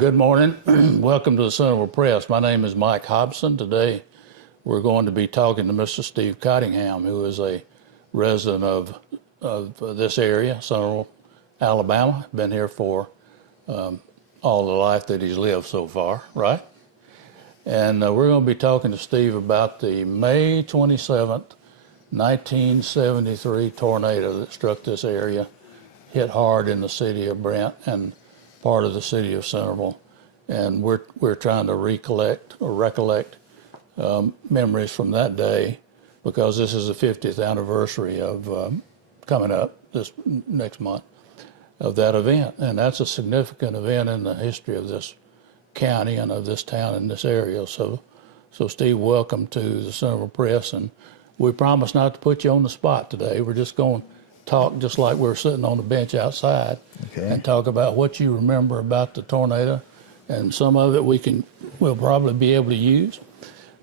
Good morning. Welcome to the Centerville Press. My name is Mike Hobson. Today we're going to be talking to Mr. Steve Cottingham, who is a resident of this area, Centerville, Alabama. Been here for all the life that he's lived so far, right? And we're going to be talking to Steve about the May 27th, 1973 tornado that struck this area, hit hard in the city of Brent and part of the city of Centerville, and we're trying to recollect memories from that day, because this is the 50th anniversary of coming up this next month of that event, and that's a significant event in the history of this county and of this town and this area. So Steve, welcome to the Centerville Press, and we promise not to put you on the spot today. We're just going to talk just like we're sitting on the bench outside, and talk about what you remember about the tornado, and some of it we'll probably be able to use.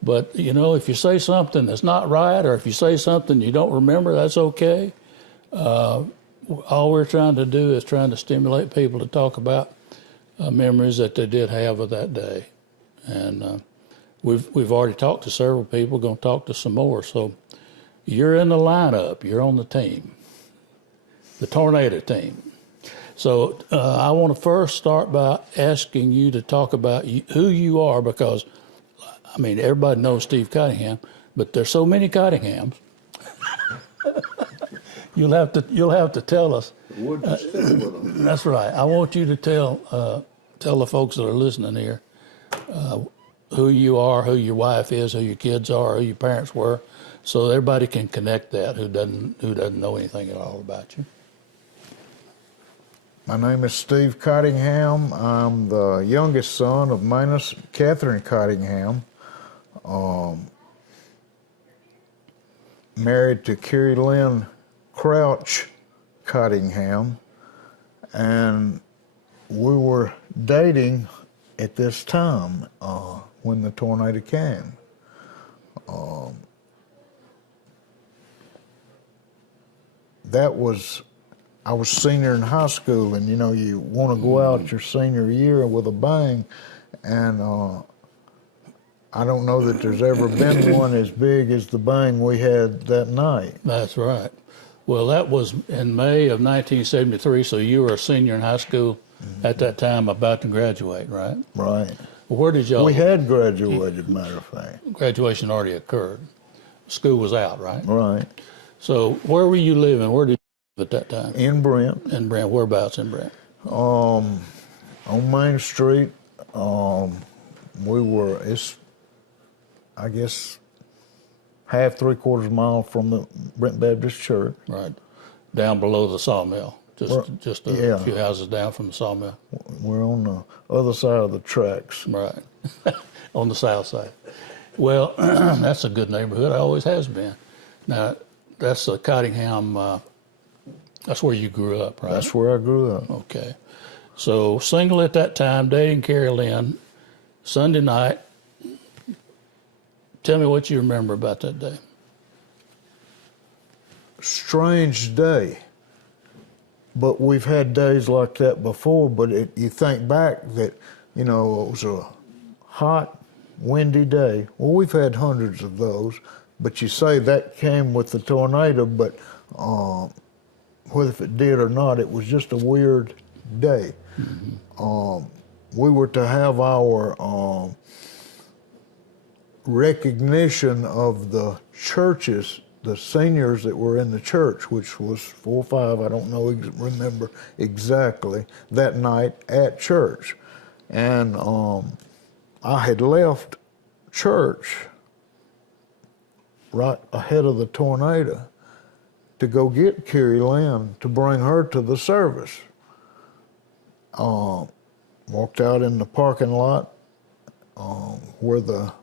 But you know, if you say something that's not right, or if you say something you don't remember, that's okay. All we're trying to do is trying to stimulate people to talk about memories that they did have of that day. And we've already talked to several people, going to talk to some more. So you're in the lineup, you're on the team, the tornado team. So I want to first start by asking you to talk about who you are, because I mean, everybody knows Steve Cottingham, but there's so many Cottinghams. You'll have to tell us. That's right. I want you to tell the folks that are listening here who you are, who your wife is, who your kids are, who your parents were, so everybody can connect that who doesn't know anything at all about you. My name is Steve Cottingham. I'm the youngest son of Manus Catherine Cottingham, married to Carrie Lynn Crouch Cottingham, and we were dating at this time when the tornado came. I was senior in high school, and you know, you want to go out your senior year with a bang, and I don't know that there's ever been one as big as the bang we had that night. That's right. Well, that was in May of 1973, so you were a senior in high school at that time, about to graduate, right? Right. Well, where did y'all... We had graduated, matter of fact. Graduation already occurred. School was out, right? Right. So where were you living? Where did you live at that time? In Brent. In Brent. Whereabouts in Brent? On Main Street. I guess, half, 3/4 mile from the Brent Baptist Church. Right. Down below the sawmill. Just a few houses down from the sawmill. We're on the other side of the tracks. Right. On the south side. Well, that's a good neighborhood. It always has been. Now, that's the Cottingham, that's where you grew up, right? That's where I grew up. Okay. So, single at that time, dating Carrie Lynn, Sunday night. Tell me what you remember about that day. Strange day. But we've had days like that before, but you think back that, you know, it was a hot, windy day. Well, we've had hundreds of those, but you say that came with the tornado, but whether if it did or not, it was just a weird day. Mm-hmm. We were to have our recognition of the churches, the seniors that were in the church, which was 4 or 5, I don't remember exactly, that night at church. And I had left church right ahead of the tornado to go get Carrie Lynn to bring her to the service. Walked out in the parking lot where the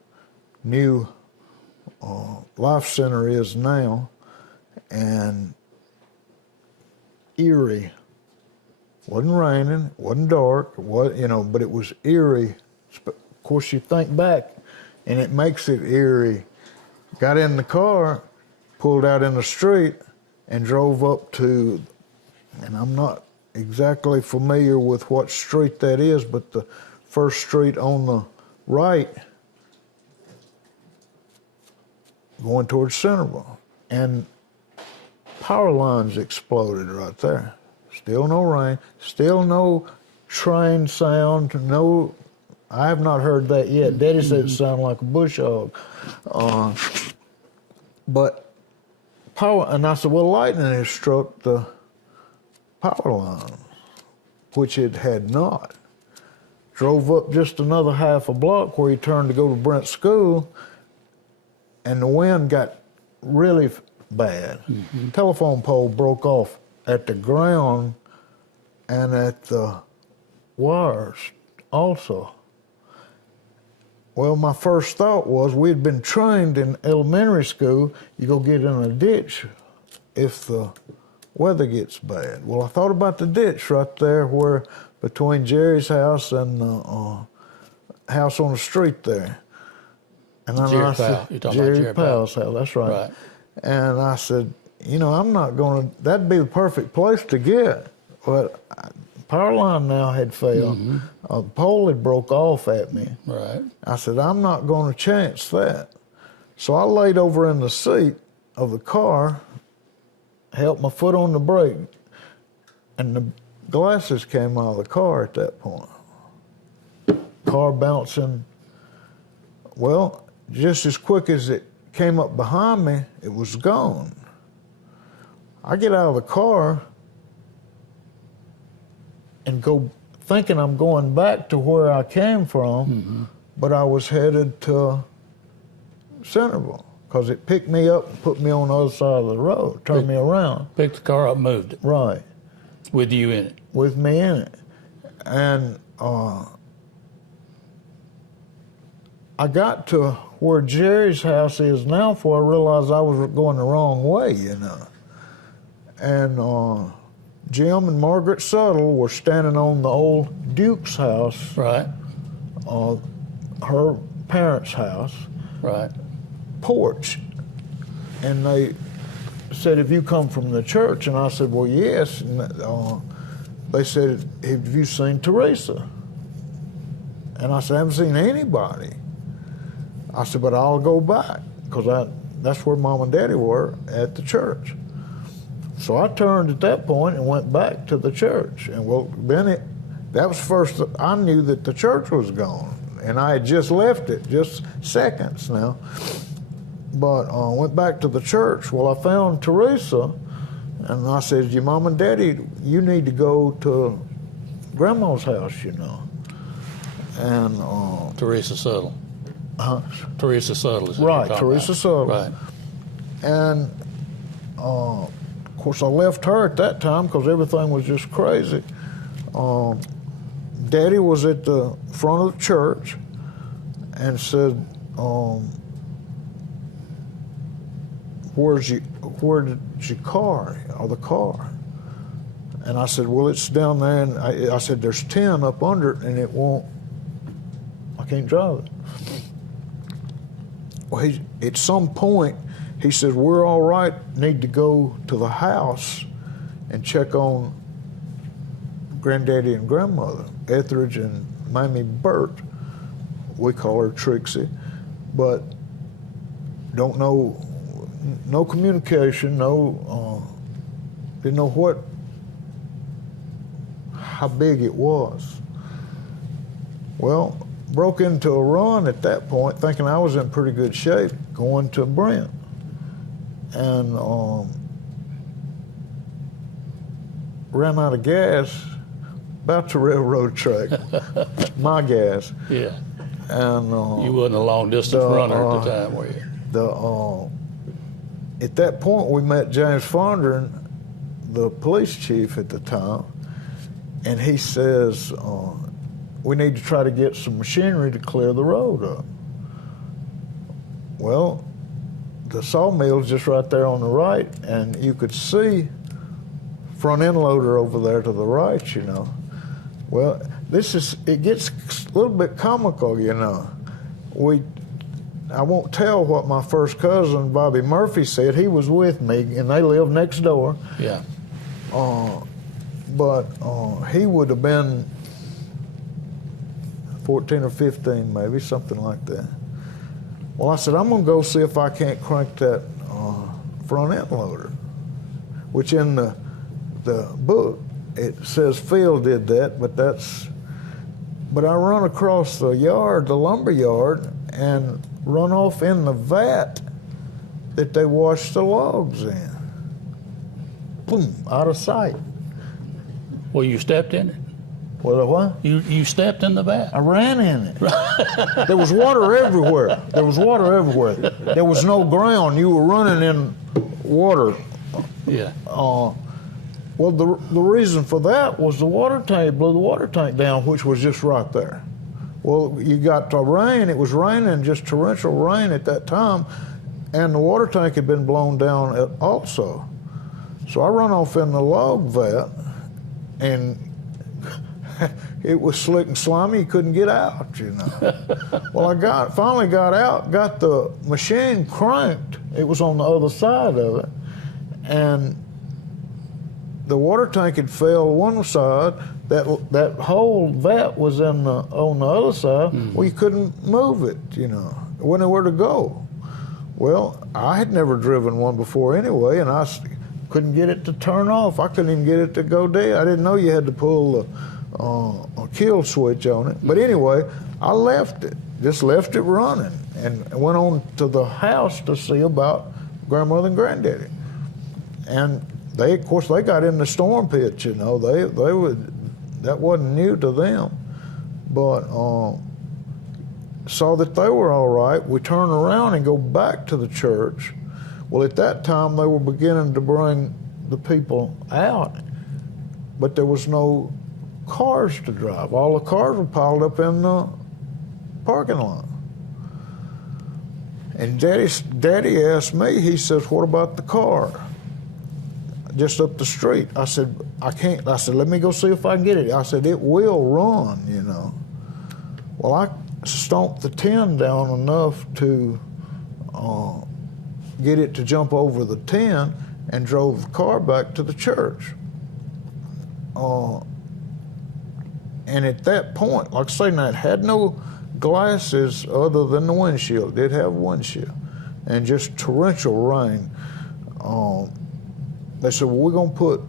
new Life Center is now, and eerie. Wasn't raining, wasn't dark, but it was eerie. Of course, you think back, and it makes it eerie. Got in the car, pulled out in the street, and drove up to, and I'm not exactly familiar with what street that is, but the First Street on the right, going towards Centerville. And power lines exploded right there. Still no rain, still no train sound, no, I have not heard that yet. Daddy said it sounded like a bush hog. But power, and I said, well, lightning has struck the power line, which it had not. Drove up just another half a block where he turned to go to Brent School, and the wind got really bad. Telephone pole broke off at the ground and at the wires also. Well, my first thought was we'd been trained in elementary school, you go get in a ditch if the weather gets bad. Well, I thought about the ditch right there where between Jerry's house and the house on the street there. And then Jerry I said, Powell. You're talking about Jerry Powell's house, that's right. Right. And I said, you know, I'm not going to, that'd be the perfect place to get. But power line now had failed. The pole had broke off at me. Right. I said, I'm not going to chance that. So I laid over in the seat of the car, held my foot on the brake, and the glasses came out of the car at that point. Car bouncing. Well, just as quick as it came up behind me, it was gone. I get out of the car and go thinking I'm going back to where I came from, but I was headed to Centerville because it picked me up and put me on the other side of the road, turned me around. Picked the car up, moved it. Right. With you in it. With me in it. And I got to where Jerry's house is now before I realized I was going the wrong way, you know. And Jim and Margaret Suttle were standing on the old Duke's house, Right. Her parents' house, Right. porch. And they said, have you come from the church? And I said, well, yes. And they said, have you seen Teresa? And I said, I haven't seen anybody. I said, but I'll go back, because that's where Mom and Daddy were, at the church. So I turned at that point and went back to the church. And well, then that was first I knew that the church was gone. And I had just left it, just seconds now. But went back to the church. Well, I found Teresa, and I said, your Mom and Daddy, you need to go to Grandma's house, you know. And Teresa Suttle. Teresa Suttle is right, Teresa Suttle. Right. And of course, I left her at that time because everything was just crazy. Daddy was at the front of the church and said, where did your car, or the car? And I said, well, it's down there. And I said, there's 10 up under it, and I can't drive it. Well, at some point, he said, we're all right, need to go to the house and check on Granddaddy and Grandmother, Etheridge and Mamie Burt. We call her Trixie, but don't know, no communication, didn't know how big it was. Well, broke into a run at that point, thinking I was in pretty good shape, going to Brent. And ran out of gas about the railroad track, my gas. Yeah. And you wasn't a long distance runner at the time, were you? At that point, we met James Fondren, the police chief at the time, and he says, we need to try to get some machinery to clear the road up. Well, the sawmill's just right there on the right, and you could see front end loader over there to the right, you know. Well, it gets a little bit comical, you know. I won't tell what my first cousin, Bobby Murphy, said. He was with me, and they lived next door. Yeah. But he would have been 14 or 15 maybe, something like that. Well, I said, I'm going to go see if I can't crank that front end loader, which in the book, it says Phil did that, but I run across the yard, the lumber yard, and run off in the vat that they washed the logs in. Boom, out of sight. Well, you stepped in it. Well, what? You stepped in the vat. I ran in it. There was water everywhere. There was water everywhere. There was no ground. You were running in water. Yeah. Well, the reason for that was the water tank blew the water tank down, which was just right there. Well, you got the rain. It was raining, just torrential rain at that time, and the water tank had been blown down also. So I run off in the log vat, and it was slick and slimy. You couldn't get out, you know. Well, I finally got out, got the machine cranked. It was on the other side of it, and the water tank had fell one side. That whole vat was on the other side. Mm-hmm. Well, you couldn't move it, you know. There wasn't nowhere to go. Well, I had never driven one before anyway, and I couldn't get it to turn off. I couldn't even get it to go dead. I didn't know you had to pull a kill switch on it. But anyway, I left it, just left it running, and went on to the house to see about grandmother and granddaddy. And of course, they got in the storm pit, you know. That wasn't new to them, but saw that they were all right. We turn around and go back to the church. Well, at that time, they were beginning to bring the people out, but there was no cars to drive. All the cars were piled up in the parking lot. And Daddy asked me, he says, what about the car? Just up the street. I said, I can't. I said, let me go see if I can get it. I said, it will run, you know. Well, I stomped the tin down enough to get it to jump over the tin and drove the car back to the church. And at that point, like I say, now it had no glasses other than the windshield. It did have windshield. And just torrential rain. They said, well, we're going to put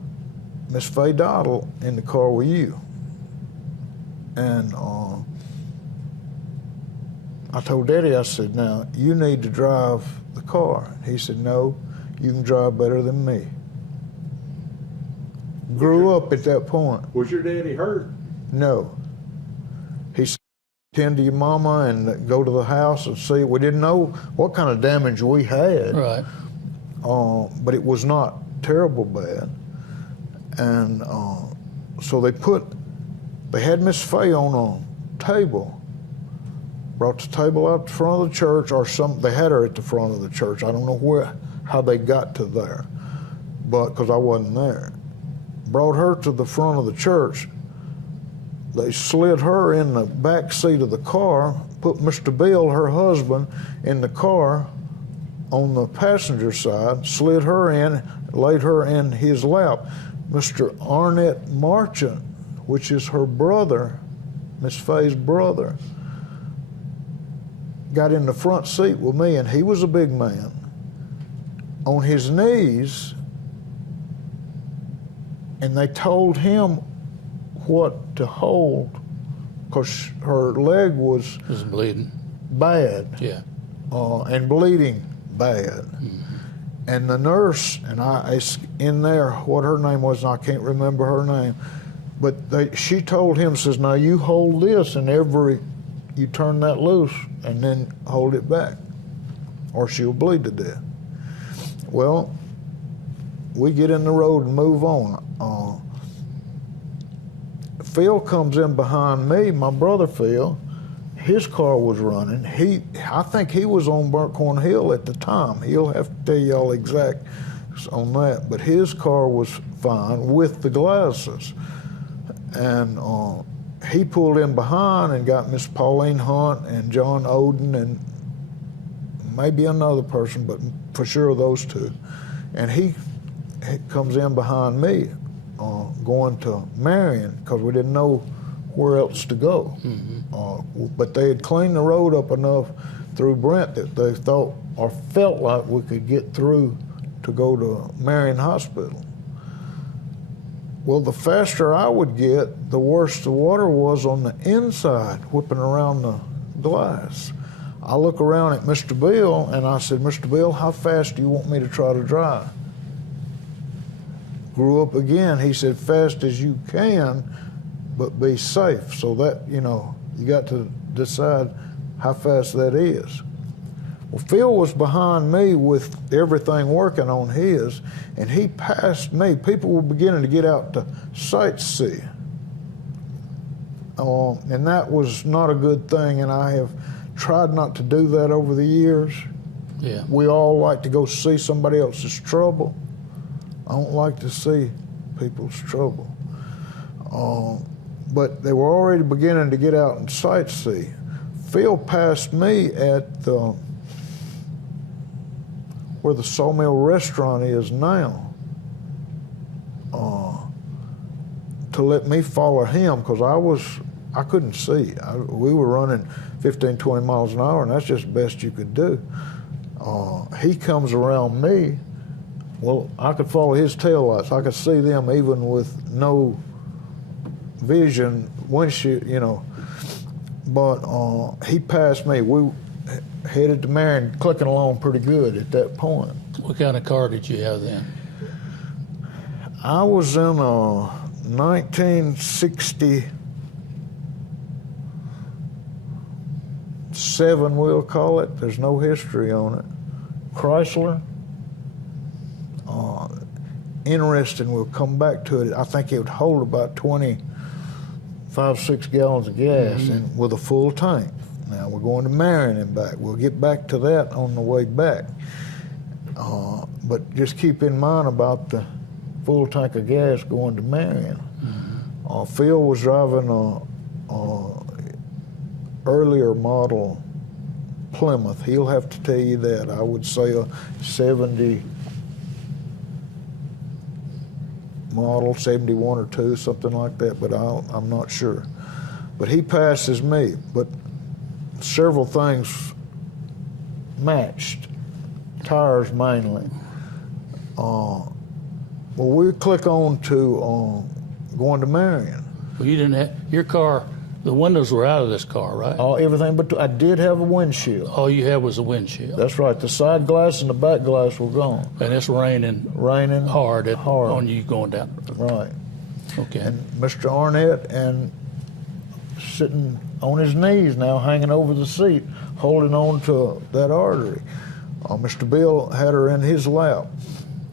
Miss Faye Dottle in the car with you. And I told Daddy, I said, now, you need to drive the car. He said, no, you can drive better than me. Grew up at that point. Was your daddy hurt? No. He said, tend to your mama and go to the house and see. We didn't know what kind of damage we had. Right. But it was not terrible bad. And so they had Miss Faye on a table, brought the table out the front of the church, or they had her at the front of the church. I don't know how they got to there, but because I wasn't there. Brought her to the front of the church. They slid her in the back seat of the car, put Mr. Bill, her husband, in the car on the passenger side, slid her in, laid her in his lap. Mr. Arnett Marchant, which is her brother, Miss Faye's brother, got in the front seat with me, and he was a big man. On his knees, and they told him what to hold, because her leg was bleeding bad. Yeah. And bleeding bad. Mm-hmm. And the nurse, and I in there, what her name was, and I can't remember her name, but she told him, says, now you hold this, and you turn that loose, and then hold it back, or she'll bleed to death. Well, we get in the road and move on. Phil comes in behind me, my brother Phil. His car was running. I think he was on Burntcorn Hill at the time. He'll have to tell y'all exact on that, but his car was fine with the glasses. And he pulled in behind and got Miss Pauline Hunt and John Oden and maybe another person, but for sure those two. And he comes in behind me going to Marion, because we didn't know where else to go. But they had cleaned the road up enough through Brent that they thought or felt like we could get through to go to Marion Hospital. Well, the faster I would get, the worse the water was on the inside, whipping around the glass. I look around at Mr. Bill and I said, Mr. Bill, how fast do you want me to try to drive? Grew up again. He said, fast as you can, but be safe. So that, you got to decide how fast that is. Well, Phil was behind me with everything working on his, and he passed me. People were beginning to get out to sightsee. And that was not a good thing, and I have tried not to do that over the years. Yeah. We all like to go see somebody else's trouble. I don't like to see people's trouble. But they were already beginning to get out and sightsee. Phil passed me at where the Sawmill Restaurant is now, to let me follow him, because I couldn't see. We were running 15, 20 miles an hour, and that's just the best you could do. He comes around me. Well, I could follow his taillights. I could see them even with no vision, windshield, But he passed me. We headed to Marion, clicking along pretty good at that point. What kind of car did you have then? I was in a 1967, we'll call it. There's no history on it. Chrysler. Interesting, we'll come back to it. I think it would hold about 6 gallons of gas and with a full tank. Now we're going to Marion and back. We'll get back to that on the way back. But just keep in mind about the full tank of gas going to Marion. Phil was driving a earlier model Plymouth. He'll have to tell you that. I would say a 70 model, 71 or 2, something like that, but I'm not sure. But he passes me, but several things matched, tires mainly. Well, we click on to going to Marion. Well, you didn't have, your car, the windows were out of this car, right? Everything, but I did have a windshield. All you had was a windshield. That's right. The side glass and the back glass were gone. And it's raining hard on you going down. Right. Okay. And Mr. Arnett and sitting on his knees now, hanging over the seat, holding on to that artery. Mr. Bill had her in his lap.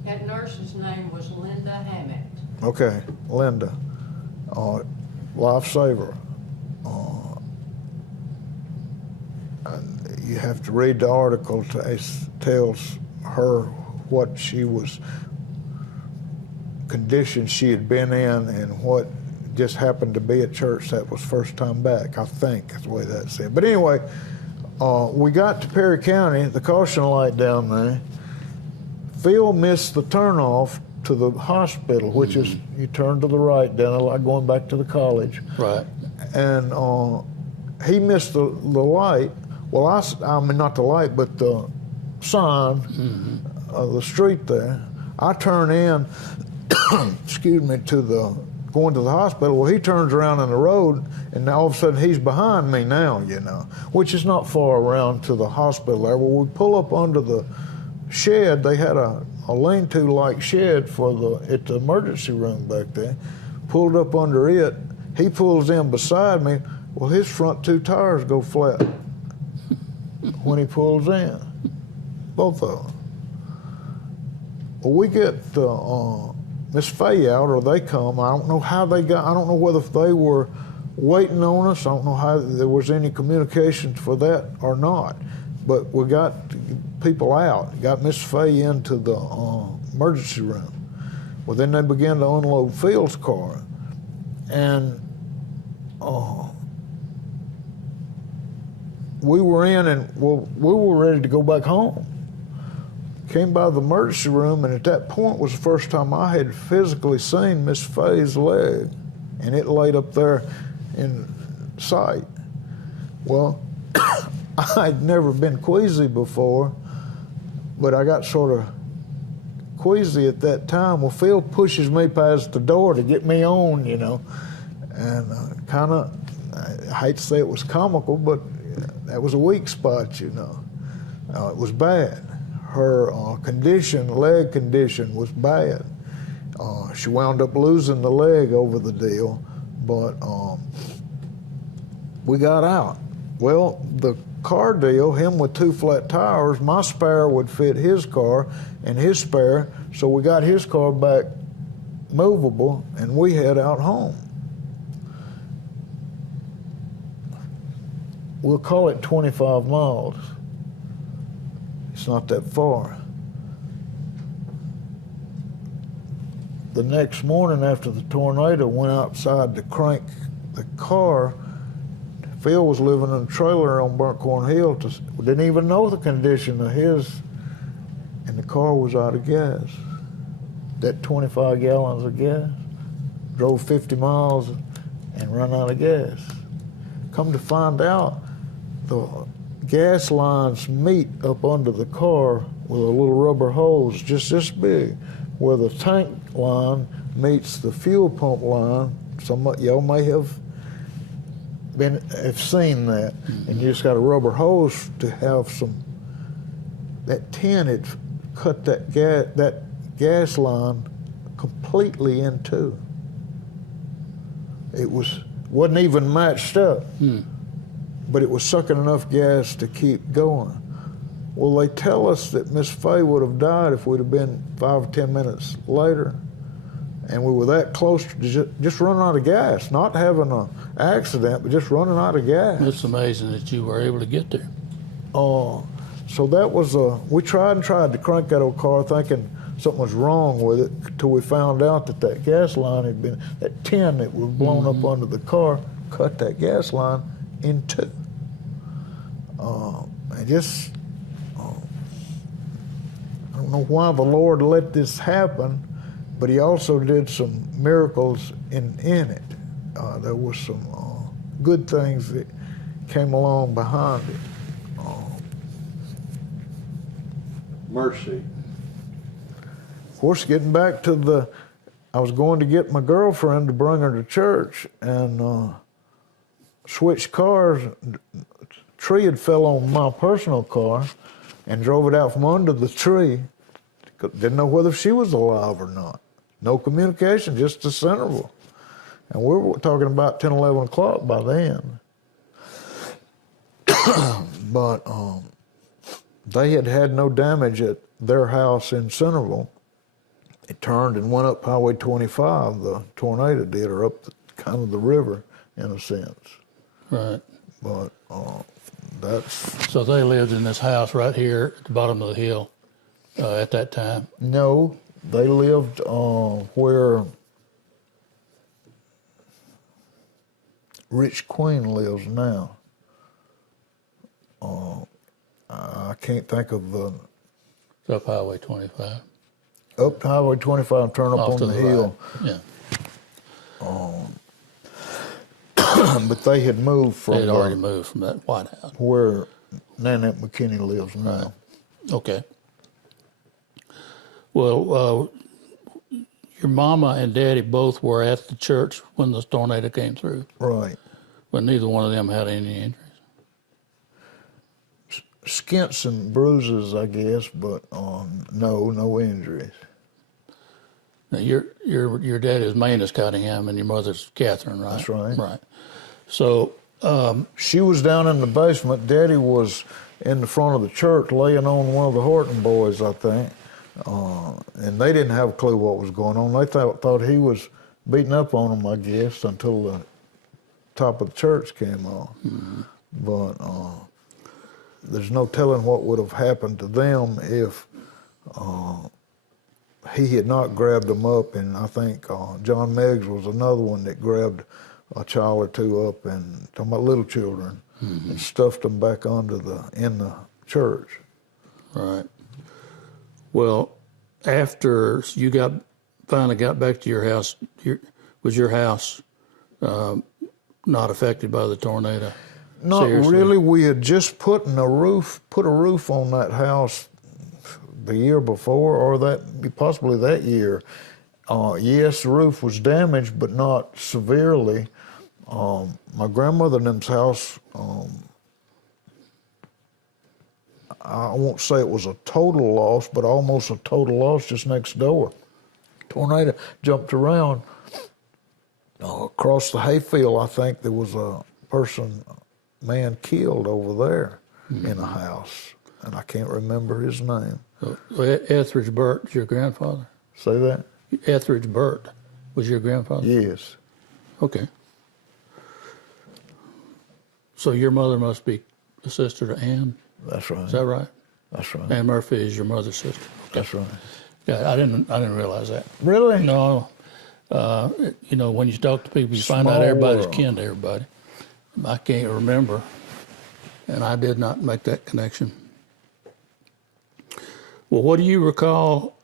That nurse's name was Linda Hammett. Okay, Linda, lifesaver. You have to read the article. It tells her what she was, condition she had been in, and what just happened to be at church that was first time back. I think that's the way that said. But anyway, we got to Perry County, the caution light down there. Phil missed the turnoff to the hospital, which is you turn to the right down the line going back to the college. Right. And he missed the light. Well, I mean not the light, but the sign of the street there. I turn in, excuse me, going to the hospital. Well, he turns around in the road, and now all of a sudden he's behind me now, which is not far around to the hospital there. Well, we pull up under the shed. They had a lean-to like shed at the emergency room back there. Pulled up under it. He pulls in beside me. Well, his front 2 tires go flat when he pulls in, both of them. Well, we get Miss Fay out, or they come. I don't know how they got. I don't know whether they were waiting on us. I don't know how there was any communication for that or not. But we got people out. Got Miss Fay into the emergency room. Well, then they began to unload Phil's car, and we were in, and we were ready to go back home. Came by the emergency room, and at that point was the first time I had physically seen Miss Fay's leg, and it laid up there, in sight. Well, I'd never been queasy before, but I got sort of queasy at that time. Well, Phil pushes me past the door to get me on, you know, and kind of, I hate to say it was comical, but that was a weak spot, you know. It was bad. Her leg condition was bad. She wound up losing the leg over the deal, but we got out. Well, the car deal, him with 2 flat tires, my spare would fit his car and his spare, so we got his car back movable and we head out home. We'll call it 25 miles. It's not that far. The next morning after the tornado, went outside to crank the car. Phil was living in a trailer on Burnt Corn Hill. Didn't even know the condition of his, and the car was out of gas. That 25 gallons of gas. Drove 50 miles and run out of gas. Come to find out, the gas lines meet up under the car with a little rubber hose just this big, where the tank line meets the fuel pump line. Some of y'all may have seen that, and you just got a rubber hose to have some. That tin had cut that gas line completely in two. It wasn't even matched up, but it was sucking enough gas to keep going. Well, they tell us that Miss Fay would have died if we'd have been 5 or 10 minutes later. And we were that close to just running out of gas, not having an accident, but just running out of gas. It's amazing that you were able to get there. So that was, we tried to crank that old car thinking something was wrong with it, till we found out that gas line had been, that tin that was blown up under the car cut that gas line in two. And just, I don't know why the Lord let this happen, but he also did some miracles in it. There was some good things that came along behind it. Mercy. Of course, getting back to I was going to get my girlfriend to bring her to church and switched cars. A tree had fell on my personal car and drove it out from under the tree. Didn't know whether she was alive or not. No communication, just to Centerville. And we were talking about 10, 11 o'clock by then. But they had no damage at their house in Centerville. It turned and went up Highway 25, the tornado did, or up kind of the river, in a sense. Right. But that's... So they lived in this house right here at the bottom of the hill at that time? No, they lived where Rich Queen lives now. I can't think of the... It's up Highway 25. Up Highway 25, turn up Off on to the the hill. right. Yeah. But they had moved from... They'd already moved from that White House. where Nanette McKinney lives now. Okay. Well, your mama and daddy both were at the church when the tornado came through, Right. but neither one of them had any injuries. Skints and bruises, I guess, but no injuries. Now, your dad is Maynard Cottingham and your mother's Catherine, right? That's right. Right. So She was down in the basement. Daddy was in the front of the church laying on one of the Horton boys, I think. And they didn't have a clue what was going on. They thought he was beating up on them, I guess, until the top of the church came on. Mm-hmm. But there's no telling what would have happened to them if he had not grabbed them up. And I think John Meggs was another one that grabbed a child or two up, and talking about little children, and stuffed them back in the church. Right. Well, after you finally got back to your house, was your house not affected by the tornado? Not Seriously? really. We had just put a roof on that house the year before, or possibly that year. Yes, the roof was damaged, but not severely. My grandmother and them's house, I won't say it was a total loss, but almost a total loss just next door. Tornado jumped around. Across the hayfield, I think there was a man killed over there in a house, and I can't remember his name. So Etheridge Burt, your grandfather? Say that? Etheridge Burt was your grandfather? Yes. Okay. So your mother must be a sister to Ann? That's right. Is that right? That's right. Ann Murphy is your mother's sister? Okay. That's right. Yeah, I didn't realize that. Really? No. You know, when you talk to people, you find out Small everybody's world. kin to everybody. I can't remember, and I did not make that connection. Well, what do you recall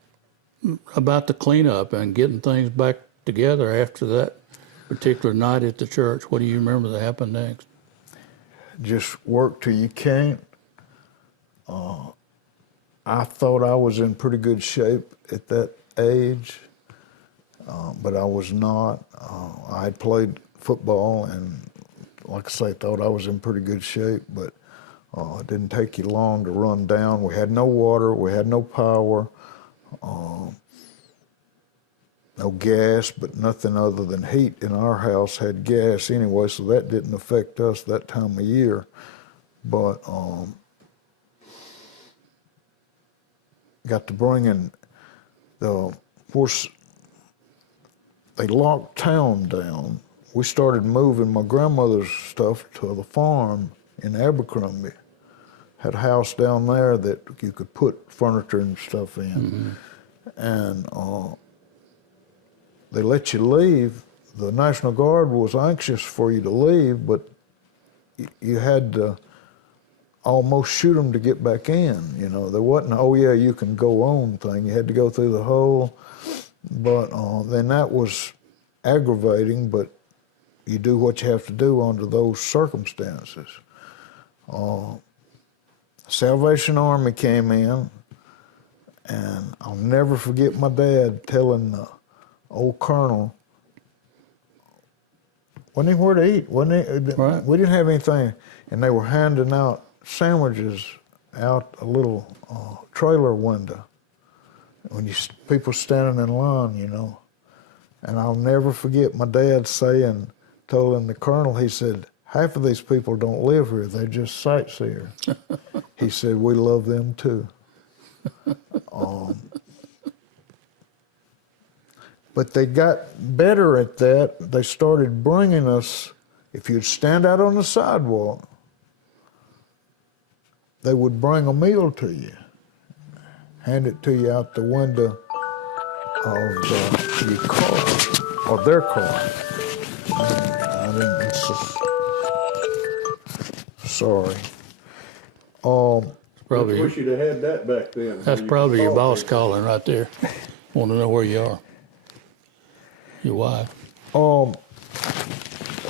about the cleanup and getting things back together after that particular night at the church? What do you remember that happened next? Just work till you can't. I thought I was in pretty good shape at that age, but I was not. I had played football and, like I say, thought I was in pretty good shape, but it didn't take you long to run down. We had no water, we had no power, no gas, but nothing other than heat in our house had gas anyway, so that didn't affect us that time of year. But got to bring in of course, they locked town down. We started moving my grandmother's stuff to the farm in Abercrombie. Had a house down there that you could put furniture and stuff in. And they let you leave. The National Guard was anxious for you to leave, but you had to almost shoot them to get back in. You know, there wasn't, oh yeah, you can go on thing. You had to go through the hole. But then that was aggravating, but you do what you have to do under those circumstances. Salvation Army came in, and I'll never forget my dad telling the old colonel, wasn't anywhere to eat, Right. We didn't have anything, and they were handing out sandwiches out a little trailer window when people standing in line, you know. And I'll never forget my dad telling the colonel, he said, half of these people don't live here, they're just sightseers. He said, we love them too. But they got better at that. They started bringing us, if you'd stand out on the sidewalk, they would bring a meal to you, hand it to you out the window of your car, or their car. I didn't, sorry. Probably, Wish you'd have had that back then. that's probably your boss calling right there. Want to know where you are. Your wife.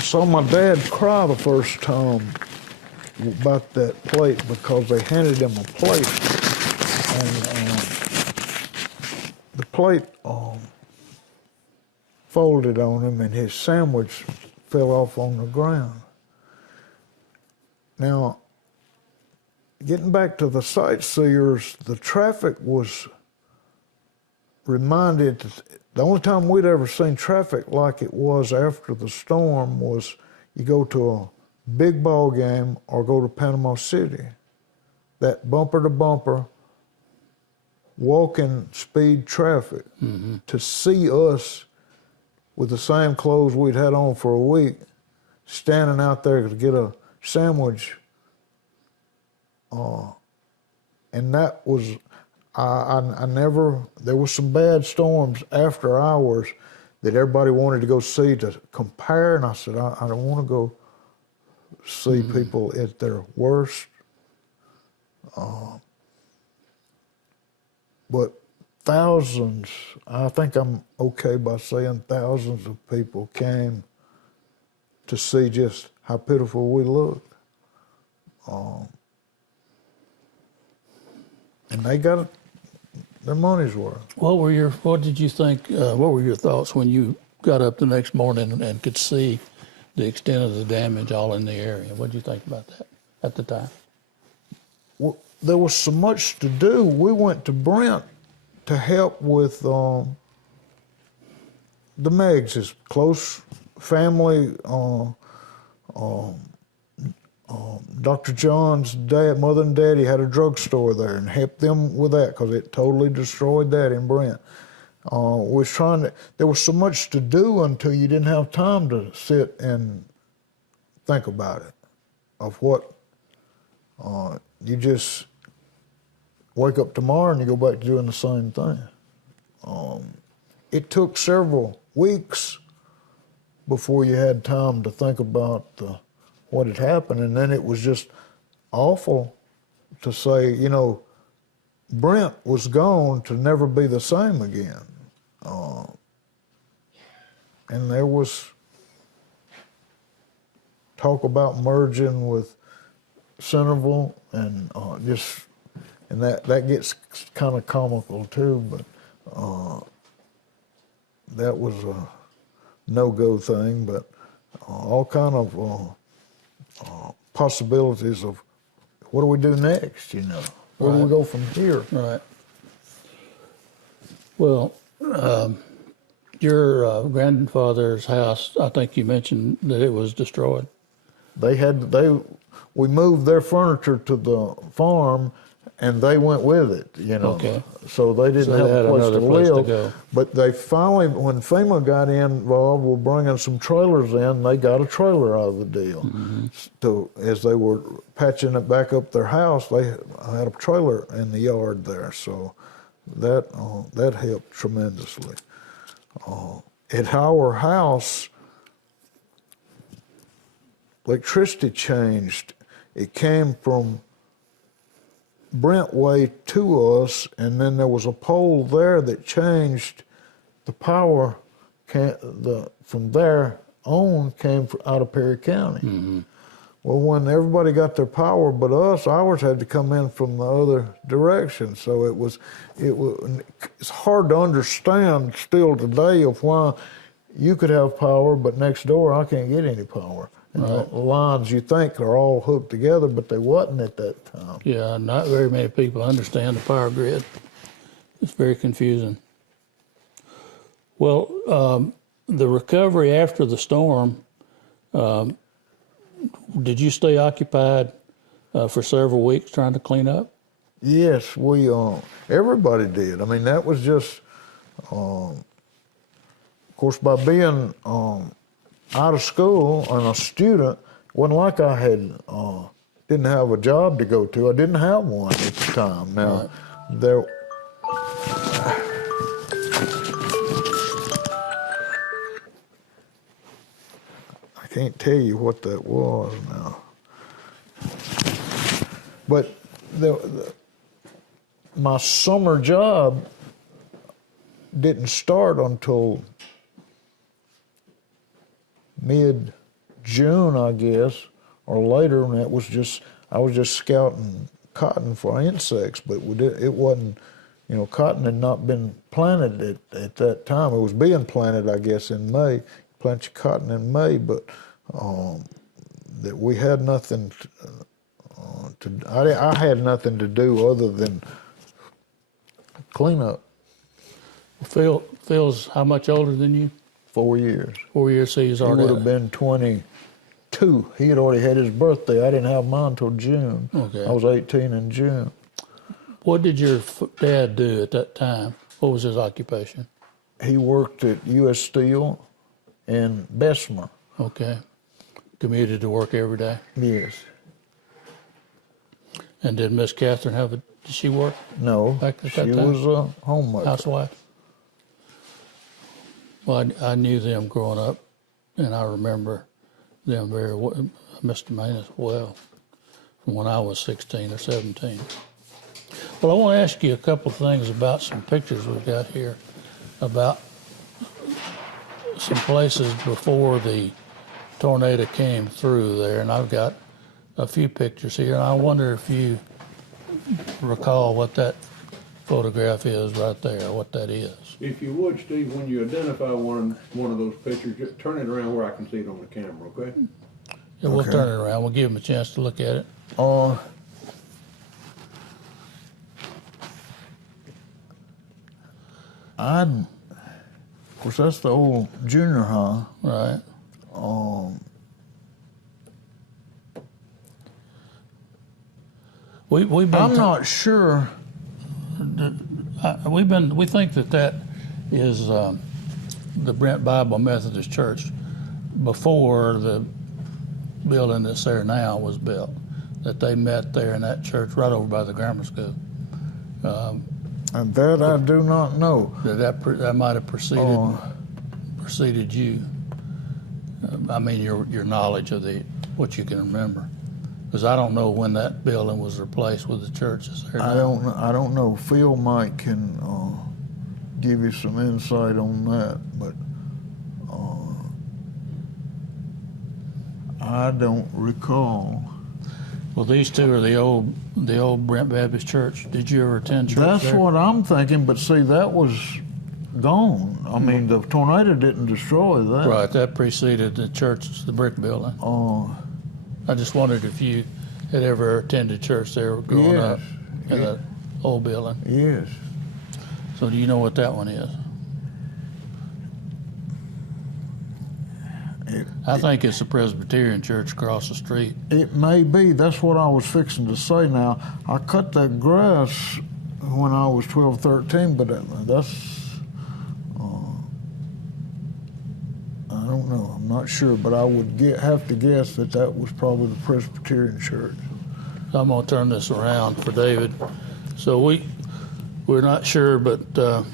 Saw my dad cry the first time about that plate because they handed him a plate, and the plate folded on him, and his sandwich fell off on the ground. Now, getting back to the sightseers, the traffic was reminded. The only time we'd ever seen traffic like it was after the storm was you go to a big ball game or go to Panama City. That bumper to bumper, walking speed traffic. To see us with the same clothes we'd had on for a week, standing out there to get a sandwich, and that was, I never, there was some bad storms after hours that everybody wanted to go see to compare, and I said, I don't want to go see people at their worst. But thousands, I think I'm okay by saying thousands of people came to see just how pitiful we looked. And they got their money's worth. What did you think? What were your thoughts when you got up the next morning and could see the extent of the damage all in the area? What did you think about that at the time? Well, there was so much to do. We went to Brent to help with the Meggs, his close family. Dr. John's dad, mother and daddy had a drugstore there and helped them with that because it totally destroyed that in Brent. There was so much to do until you didn't have time to sit and think about it, of what you just wake up tomorrow and you go back to doing the same thing. It took several weeks before you had time to think about what had happened, and then it was just awful to say, you know, Brent was gone to never be the same again. And there was talk about merging with Centerville, and that gets kind of comical too, but that was a no-go thing, but all kind of possibilities of what do we do next, you know? Where do we go from here? Right. Well, your grandfather's house, I think you mentioned that it was destroyed. We moved their furniture to the farm, and they went with it, you know. Okay. So they didn't have a place to place live. to go. But they finally, when FEMA got involved with bringing some trailers in, they got a trailer out of the deal. Mm-hmm. So as they were patching it back up their house, they had a trailer in the yard there. So that helped tremendously. At our house, electricity changed. It came from Brent Way to us, and then there was a pole there that changed the power. From there on came out of Perry County. Mm-hmm. Well, when everybody got their power but us, ours had to come in from the other direction. So it's hard to understand still today of why you could have power, but next door I can't get any power. And right. the lines you think are all hooked together, but they wasn't at that time. Yeah, not very many people understand the power grid. It's very confusing. Well, the recovery after the storm, did you stay occupied for several weeks trying to clean up? Yes, everybody did. I mean, that was just, of course, by being out of school and a student, wasn't like I didn't have a job to go to. I didn't have one at the time. Now, right. I can't tell you what that was now. But my summer job didn't start until mid-June, I guess, or later, and I was just scouting cotton for insects, but it wasn't, you know, cotton had not been planted at that time. It was being planted, I guess, in May. Plant your cotton in May, but that we had nothing I had nothing to do other than clean up. Phil's how much older than you? 4 years. 4 years, so he's already... He would have been 22. He had already had his birthday. I didn't have mine until June. Okay. I was 18 in June. What did your dad do at that time? What was his occupation? He worked at U.S. Steel in Bessemer. Okay. Commuted to work every day? Yes. And did Miss Catherine did she work? No, back at that she time? was a homemaker. Housewife? Well, I knew them growing up, and I remember them very well, Mr. Manus well, from when I was 16 or 17. Well, I want to ask you a couple of things about some pictures we've got here, about some places before the tornado came through there, and I've got a few pictures here, and I wonder if you recall what that photograph is right there, what that is. If you would, Steve, when you identify one of those pictures, just turn it around where I can see it on the camera, okay? Yeah, we'll Okay. turn it around. We'll give them a chance to look at it. Of course, that's the old junior high. Right. We've been. I'm not sure. We think that is the Brent Bible Methodist Church before the building that's there now was built. That they met there in that church right over by the grammar school. And that I do not know. That might have preceded you. I mean, your knowledge of what you can remember, because I don't know when that building was replaced with the churches there. I don't know. Phil might can give you some insight on that, but I don't recall. Well, these two are the old Brent Baptist Church. Did you ever attend church That's there? what I'm thinking, but see, that was gone. I mean, the tornado didn't destroy that. Right, that preceded the church, the brick building. I just wondered if you had ever attended church there growing Yes, up in yes. the old building. Yes. So do you know what that one is? I think it's the Presbyterian church across the street. It may be. That's what I was fixing to say now. I cut that grass when I was 12, 13, but that's, I don't know. I'm not sure, but I would have to guess that was probably the Presbyterian church. I'm going to turn this around for David. So we're not sure, but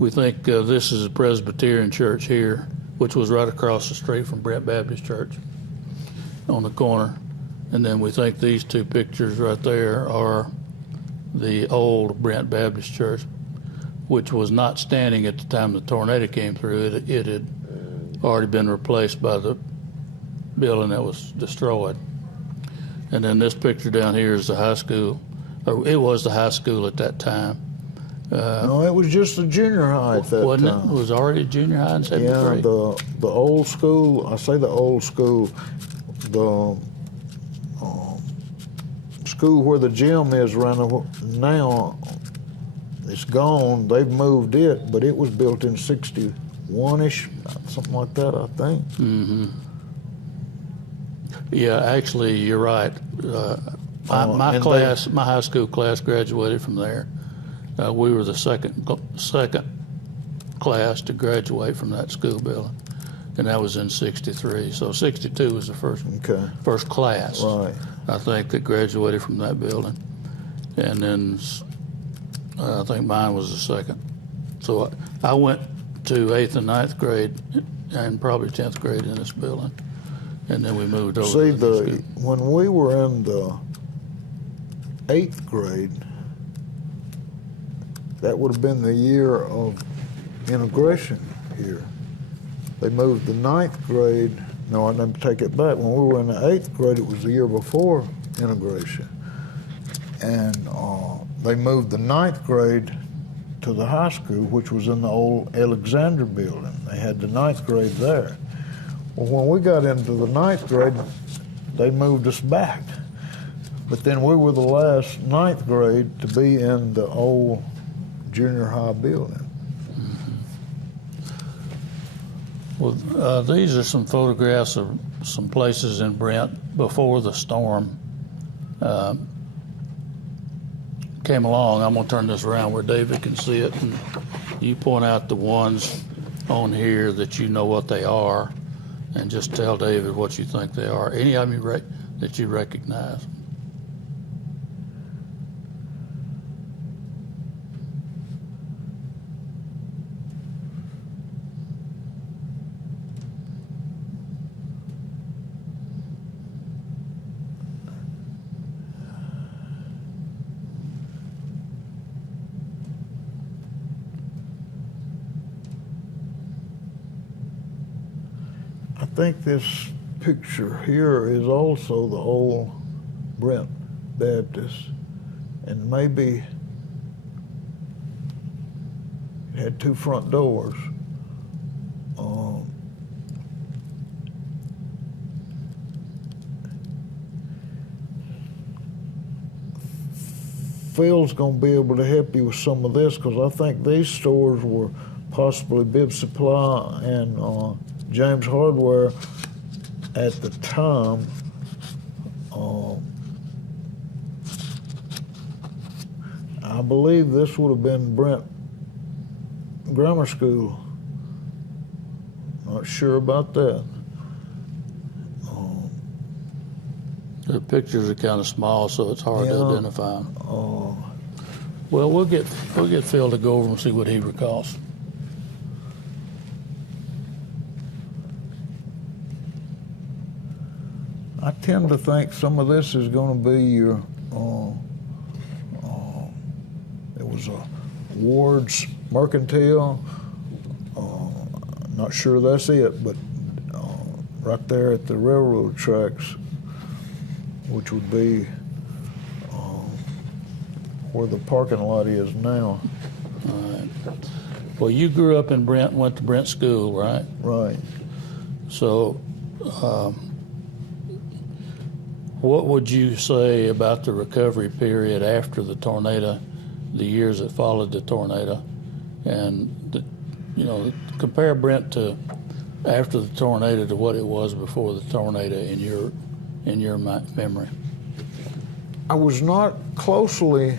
we think this is a Presbyterian church here, which was right across the street from Brent Baptist Church on the corner. And then we think these two pictures right there are the old Brent Baptist Church, which was not standing at the time the tornado came through. It had already been replaced by the building that was destroyed. And then this picture down here is the high school, or it was the high school at that time. No, it was just the junior high at that Wasn't time. it? It was already junior high in Yeah, 73. the old school, I say the old school, the school where the gym is around now, it's gone. They've moved it, but it was built in 61-ish, something like that, I think. Mm-hmm. Yeah, actually, you're right. My high school class graduated from there. We were the second class to graduate from that school building, and that was in '63. So '62 was the first class, Right. I think, that graduated from that building, and then I think mine was the second. So I went to 8th and 9th grade, and probably 10th grade in this building, and then we moved over. See, to the new school. when we were in the 8th grade, that would have been the year of integration here. They moved the 9th grade. No, I didn't take it back. When we were in the 8th grade, it was the year before integration. And they moved the 9th grade to the high school, which was in the old Alexander building. They had the 9th grade there. Well, when we got into the 9th grade, they moved us back. But then we were the last 9th grade to be in the old junior high building. Well, these are some photographs of some places in Brent before the storm came along. I'm going to turn this around where David can see it, and you point out the ones on here that you know what they are, and just tell David what you think they are. Any of them that you recognize. I think this picture here is also the old Brent Baptist, and maybe it had two front doors. Phil's gonna be able to help you with some of this, because I think these stores were possibly Bib Supply and James Hardware at the time. I believe this would have been Brent Grammar School. Not sure about that. The pictures are kind of small, so it's hard to Yeah. identify 'em. Well, we'll get Phil to go over and see what he recalls. I tend to think some of this is going to be your. It was a Ward's Mercantile. Not sure that's it, but right there at the railroad tracks, which would be where the parking lot is now. All right. Well, you grew up in Brent, went to Brent School, right? Right. So, what would you say about the recovery period after the tornado, the years that followed the tornado, and compare Brent to after the tornado to what it was before the tornado in your memory? I was not closely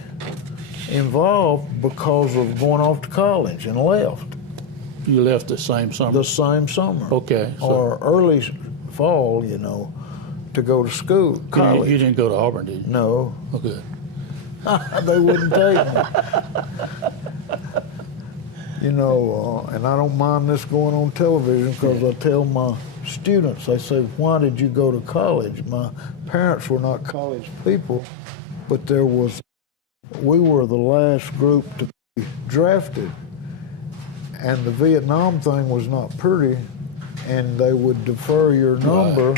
involved because of going off to college and left You left the same summer. the same summer. Okay. So Or early fall, to go to school, college. you didn't go to Auburn, did you? No, Okay. they wouldn't take me. And I don't mind this going on television, because I tell my students, they say, why did you go to college? My parents were not college people, but we were the last group to be drafted. And the Vietnam thing was not pretty, and they would defer your number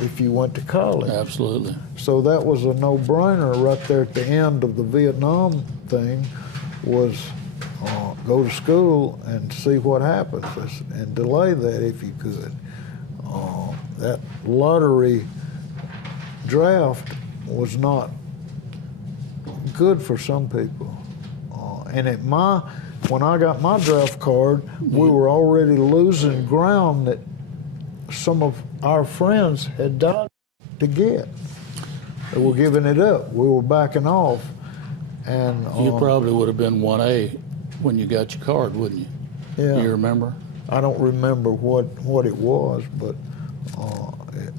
if you went to college. Absolutely. So that was a no-brainer right there at the end of the Vietnam thing, was go to school and see what happens, and delay that if you could. That lottery draft was not good for some people. And when I got my draft card, we were already losing ground that some of our friends had died to get. They were giving it up. We were backing off. And You probably would have been 1A when you got your card, wouldn't you? yeah, You remember? I don't remember what it was, but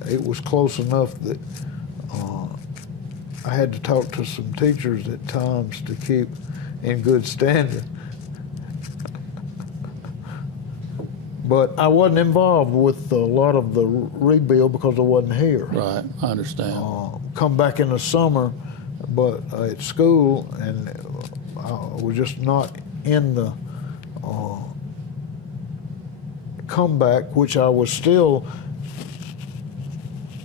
it was close enough that I had to talk to some teachers at times to keep in good standing. But I wasn't involved with a lot of the rebuild because I wasn't here. Right, I understand. Come back in the summer, but at school, and I was just not in the comeback, which I was still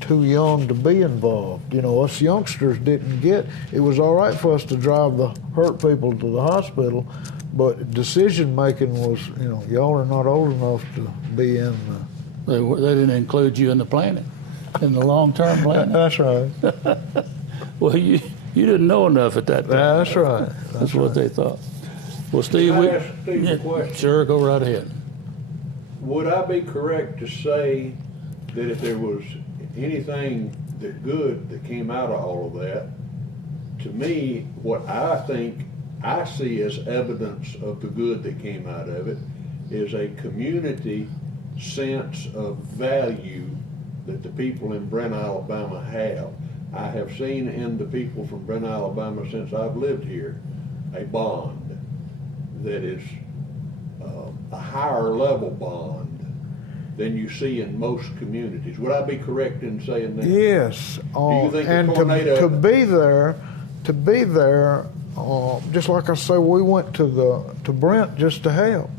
too young to be involved. Us youngsters didn't get, it was all right for us to drive the hurt people to the hospital, but decision making was, y'all are not old enough to be in They didn't include you in the planning, in the long-term planning. That's right. Well, you didn't know enough at that time. That's right. That's what they thought. Well, Steve, Can I ask Steve a question? Sure, go right ahead. Would I be correct to say that if there was anything good that came out of all of that, to me, what I think I see as evidence of the good that came out of it is a community sense of value that the people in Brent, Alabama have. I have seen in the people from Brent, Alabama since I've lived here a bond that is a higher level bond than you see in most communities. Would I be correct in saying that? Yes. Do you think the And tornado- to be there, just like I say, we went to Brent just to help.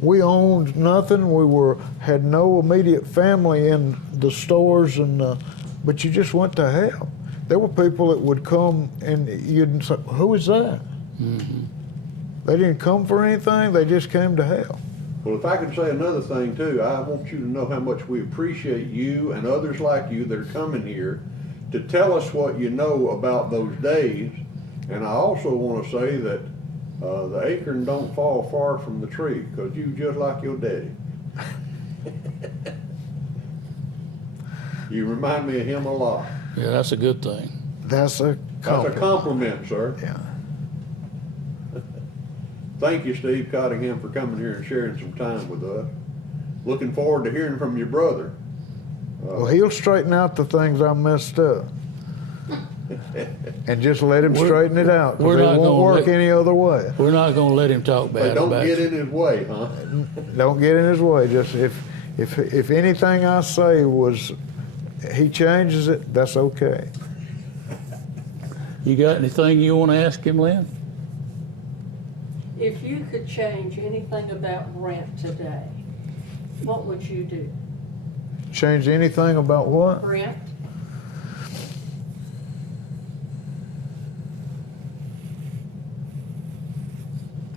We owned nothing. Had no immediate family in the stores, but you just went to help. There were people that would come and you'd say, "Who is that?" Mm-hmm. They didn't come for anything. They just came to help. Well, if I could say another thing too, I want you to know how much we appreciate you and others like you that are coming here to tell us what you know about those days. And I also want to say that the acorn don't fall far from the tree, because you just like your daddy. You remind me of him a lot. Yeah, that's a good thing. That's a That's a compliment, sir. Yeah. Thank you, Steve Cottingham, for coming here and sharing some time with us. Looking forward to hearing from your brother. Well, he'll straighten out the things I messed up. And just let him straighten it out, because it won't work any other way. We're not going to let him talk But bad don't about get you. in his way, huh? Don't get in his way. Just if anything I say was he changes it, that's okay. You got anything you want to ask him, Lynn? If you could change anything about Brent today, what would you do? Change anything about what? Brent?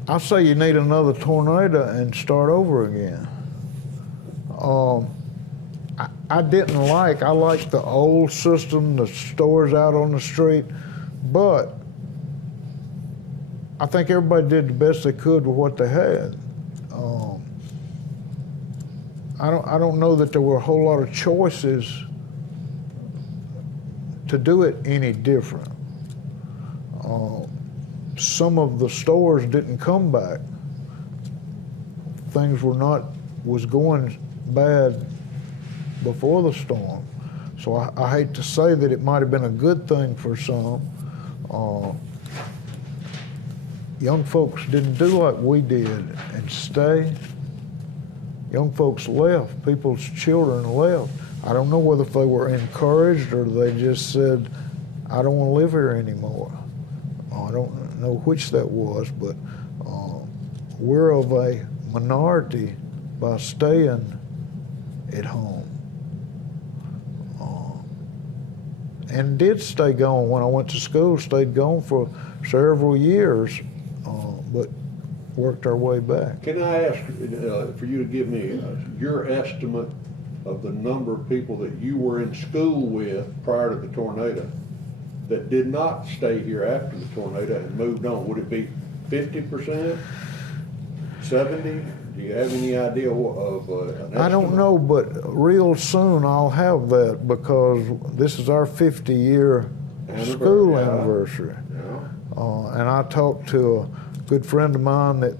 I say you need another tornado and start over again. I liked the old system, the stores out on the street, but I think everybody did the best they could with what they had. I don't know that there were a whole lot of choices to do it any different. Some of the stores didn't come back. Things was going bad before the storm. So I hate to say that it might have been a good thing for some. Young folks didn't do like we did and stay. Young folks left, people's children left. I don't know whether if they were encouraged or they just said, I don't want to live here anymore. I don't know which that was, but we're of a minority by staying at home. And did stay gone when I went to school, stayed gone for several years, but worked our way back. Can I ask for you to give me your estimate of the number of people that you were in school with prior to the tornado that did not stay here after the tornado and moved on? Would it be 50%? 70%? Do you have any idea of an estimate? I don't know, but real soon I'll have that, because this is our 50-year school anniversary. Yeah. And I talked to a good friend of mine that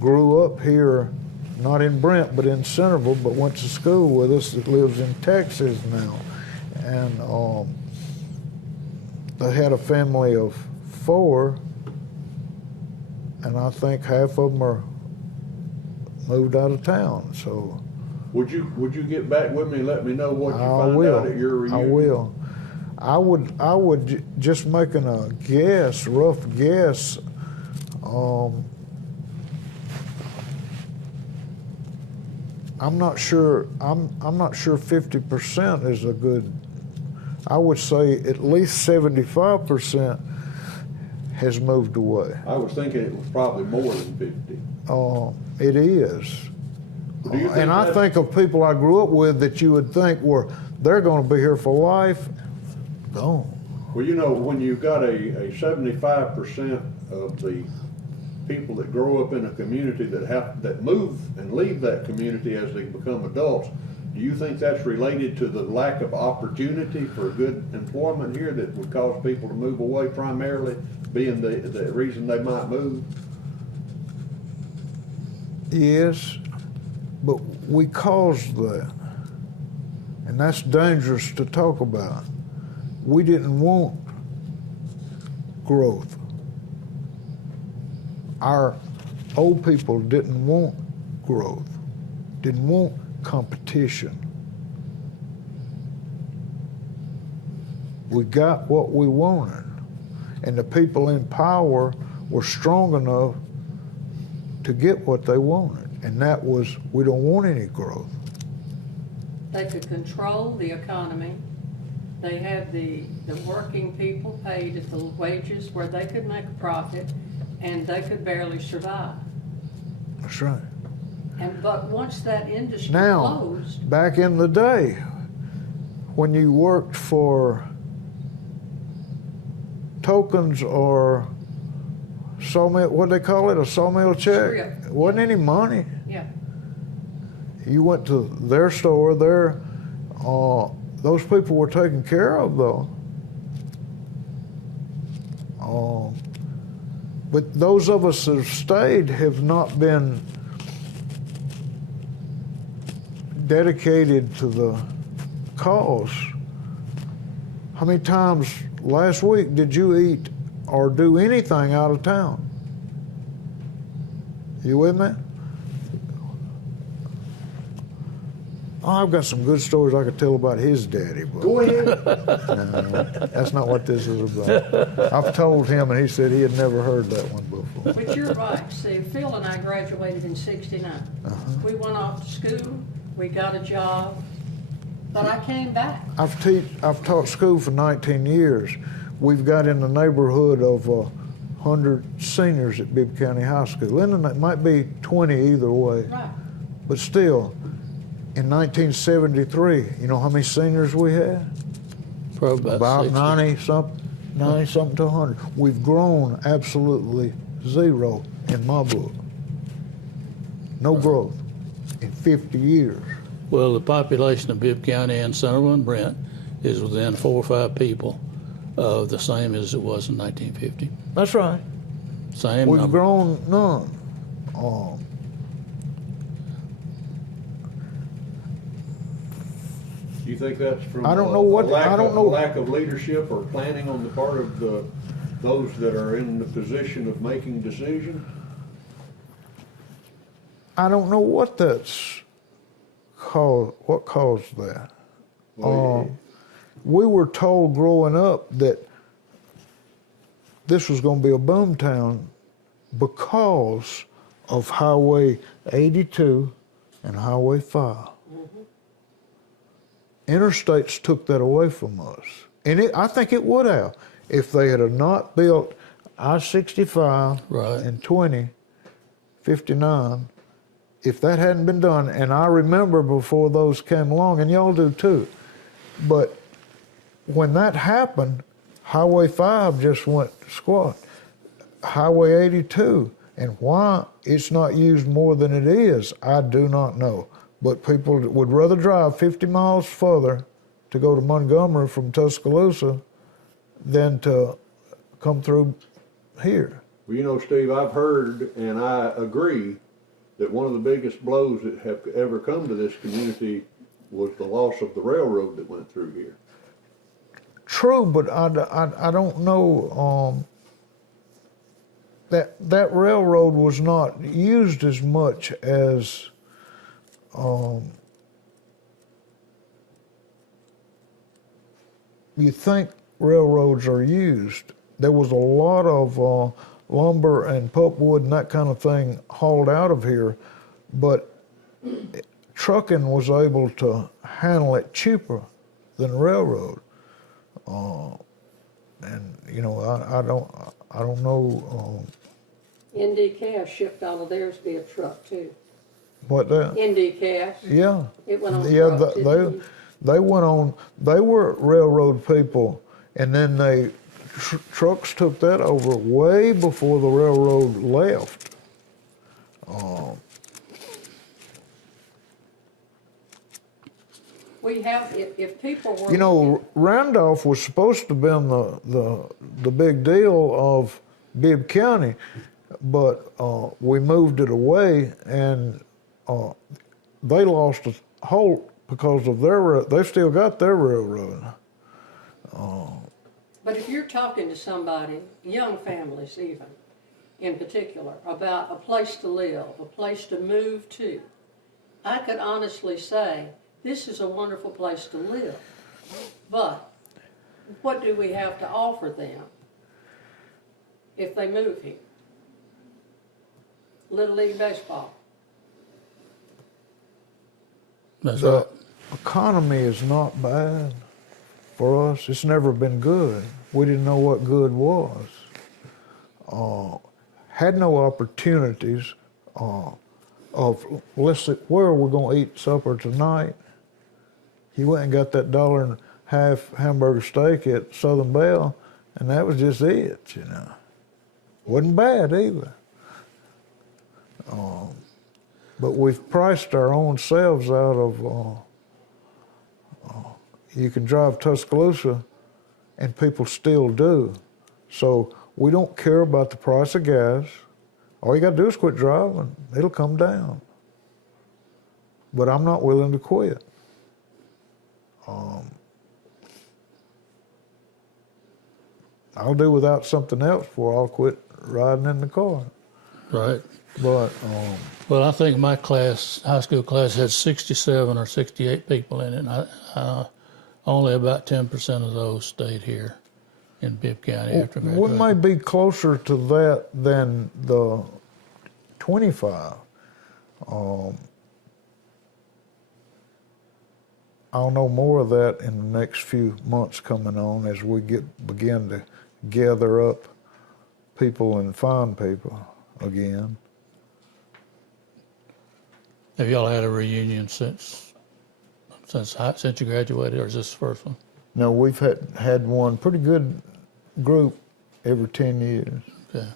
grew up here, not in Brent, but in Centerville, but went to school with us, that lives in Texas now. And they had a family of 4, and I think half of them are moved out of town. So Would you get back with me and let me know what you find out at your reunion? I will. I would just making a guess, rough guess. I'm not sure. I'm not sure 50% is a good. I would say at least 75% has moved away. I was thinking it was probably more than 50. It is. Do you think And I think of people I grew up with that you would think they're going to be here for life. Gone. Well, you know, when you've got a 75% of the people that grow up in a community that move and leave that community as they become adults, do you think that's related to the lack of opportunity for good employment here that would cause people to move away, primarily being the reason they might move? Yes, but we caused that. And that's dangerous to talk about. We didn't want growth. Our old people didn't want growth, didn't want competition. We got what we wanted, and the people in power were strong enough to get what they wanted. and that was, we don't want any growth. They could control the economy. They had the working people paid at the wages where they could make a profit, and they could barely survive. That's right. But once that industry Now, closed, back in the day, when you worked for tokens or sawmill, what they call it, a sawmill check? Script. Wasn't any money. yeah, You went to their store, those people were taken care of though. But those of us that have stayed have not been dedicated to the cause. How many times last week did you eat or do anything out of town? You with me? Oh, I've got some good stories I could tell about his daddy, but Go ahead. no, that's not what this is about. I've told him, and he said he had never heard that one before. but you're right. See, Phil and I graduated in '69. We went off to school, we got a job, but I came back. I've taught school for 19 years. We've got in the neighborhood of 100 seniors at Bibb County High School. And it might be 20 either way. Right. But still, in 1973, you know how many seniors we had? Probably About 60. 90 something to 100. We've grown absolutely zero in my book. No growth in 50 years. Well, the population of Bibb County and Centerville and Brent is within 4 or 5 people of the same as it was in 1950. That's right. Same We've number. grown none. Do you think that's from I don't know what- a lack I don't of, know. lack of leadership or planning on the part of those that are in the position of making decisions? I don't know what that's caused. What caused that? Well, We were told growing up that this was going to be a boom town because of Highway 82 and Highway 5. Interstates took that away from us. And I think it would have if they had not built I-65 Right. and 59. If that hadn't been done, and I remember before those came along, and y'all do too, but when that happened, Highway 5 just went squat. Highway 82, and why it's not used more than it is, I do not know. But people would rather drive 50 miles further to go to Montgomery from Tuscaloosa than to come through here. Well, you know, Steve, I've heard and I agree that one of the biggest blows that have ever come to this community was the loss of the railroad that went through here. True, but I don't know. That railroad was not used as much as you think railroads are used. There was a lot of lumber and pulpwood and that kind of thing hauled out of here, but trucking was able to handle it cheaper than railroad. And you know, I don't know ND Cash shipped all of theirs via truck too. what that. ND Cash, Yeah, it went on yeah. truck too. They went on. They were railroad people, and then they trucks took that over way before the railroad left. We have, if people were. You know, Randolph was supposed to have been the big deal of Bibb County, but we moved it away, and they lost a Holt because of they've still got their railroad. But if you're talking to somebody, young families even, in particular, about a place to live, a place to move to, I could honestly say, this is a wonderful place to live. But what do we have to offer them if they move here? Little League baseball, That's the right. economy is not bad for us. It's never been good. We didn't know what good was. Had no opportunities of, let's see, where are we going to eat supper tonight? You went and got that $1.50 hamburger steak at Southern Belle, and that was just it, you know. Wasn't bad either. But we've priced our own selves out of, you can drive Tuscaloosa and people still do. So we don't care about the price of gas. All you got to do is quit driving. It'll come down. But I'm not willing to quit. I'll do without something else before I'll quit riding in the car. Right. But Well, I think my class, high school class, had 67 or 68 people in it, and only about 10% of those stayed here in Bibb County after we graduation. may be closer to that than the 25. I'll know more of that in the next few months coming on as we begin to gather up people and find people again. Have y'all had a reunion since you graduated, or is this the first one? No, we've had one pretty good group every 10 years. Okay.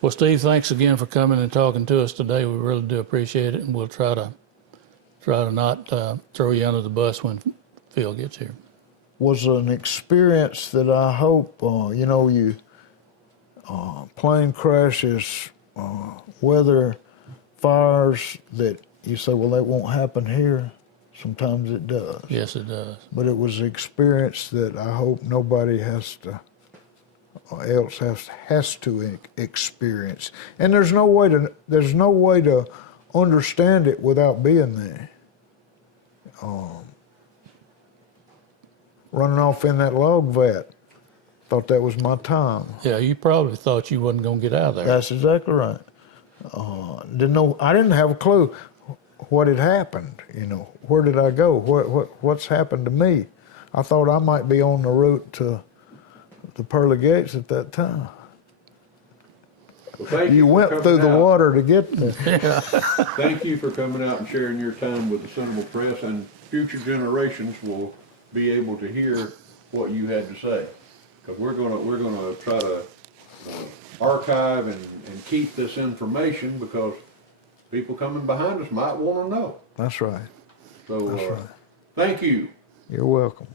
Well, Steve, thanks again for coming and talking to us today. We really do appreciate it, and we'll try to not throw you under the bus when Phil gets here. Was an experience that I hope, plane crashes, weather, fires that you say, well, that won't happen here. Sometimes it does. Yes, it does. But it was an experience that I hope nobody else has to experience. And there's no way to understand it without being there. Running off in that log vat, thought that was my time. Yeah, you probably thought you wasn't going to get out of there. That's exactly right. I didn't have a clue what had happened. You know, where did I go? What's happened to me? I thought I might be on the route to the pearly gates at that time. Well, thank You for went coming through the out. water to get there. Thank you for coming out and sharing your time with the Centerville Press, and future generations will be able to hear what you had to say. Because we're gonna try to archive and keep this information, because people coming behind us might want to know. That's right. So That's right. thank you. You're welcome.